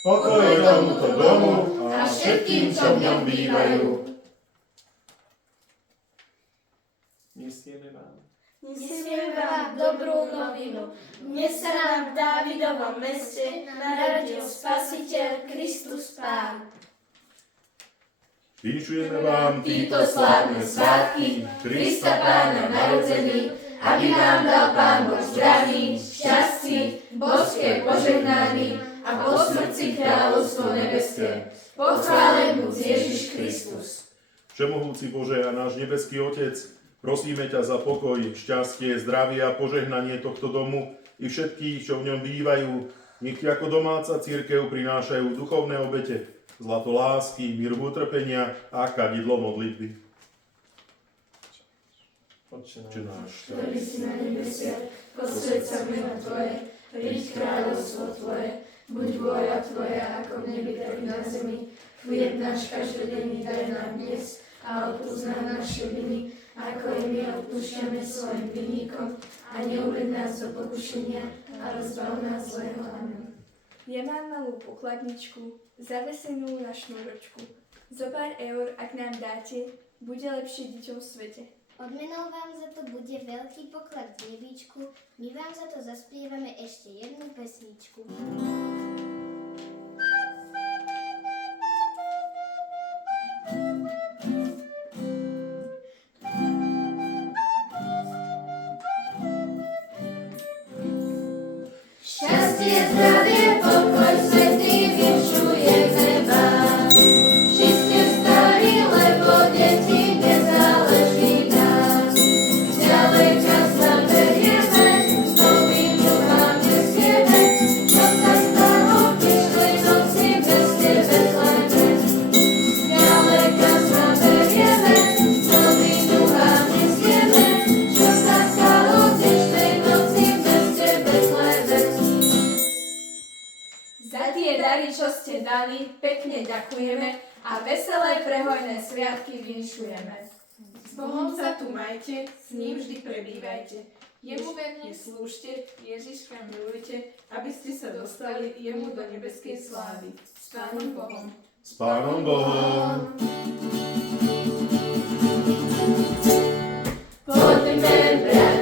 pokoj tomuto domu a všetkým, čo v ňom bývajú. Nesieme vám dobrú novinu. Dnes sa nám v Dávidovom meste narodil Spasiteľ Kristus Pán. Vinšujeme vám títo slávne svátky Krista Pána narodený, aby nám dal Pán Boh zdraví, šťastie, božské požehnanie a po smrti kráľovstvo nebeské. Pochválen buď Ježiš Kristus. Všemohúci Bože a náš nebeský Otec, prosíme ťa za pokoj, šťastie, zdravie a požehnanie tohto domu i všetkých, čo v ňom bývajú. Nech ti ako domáca cirkev prinášajú duchovné obete, zlato lásky, mír utrpenia a kadidlo modlitby. Otče náš, ktorý si na nebesiach, posväť sa meno Tvoje, príď kráľovstvo Tvoje, buď vôľa Tvoja ako v nebi, tak i na zemi. Chlieb náš každodenný daj nám dnes a odpusť nám naše viny, ako i my odpúšťame svojim vinníkom, a neuved nás do pokušenia, ale zbav nás zlého. Amen. Ja mám malú pokladničku, zavesenú na šnúročku. Zo pár eur, ak nám dáte, bude lepšie deťom v svete. Odmenou vám za to bude veľký poklad v nebíčku, my vám za to zaspievame ešte jednu pesničku. Šťastie, zdravie, pokoj, svätý vinšujeme vám. Či ste starí, lebo deti nezáleží nás. Ďaleka sa berieme, s novým duchom nesieme, čo sa stalo v prišlej noci bez tebe tleme. Ďaleka sa berieme, s novým duchom nesieme, čo sa stalo v prišlej noci bez tebe tleme. Za tie dary, čo ste dali, pekne ďakujeme a veselé prehojné sviatky vinšujeme. S Bohom sa tu majte, s ním vždy prebývajte. Jemu verne slúžte, Ježiška milujte, aby ste sa dostali jemu do nebeskej slávy. S Pánom Bohom. s Pánom Bohom. Poďme, bratia.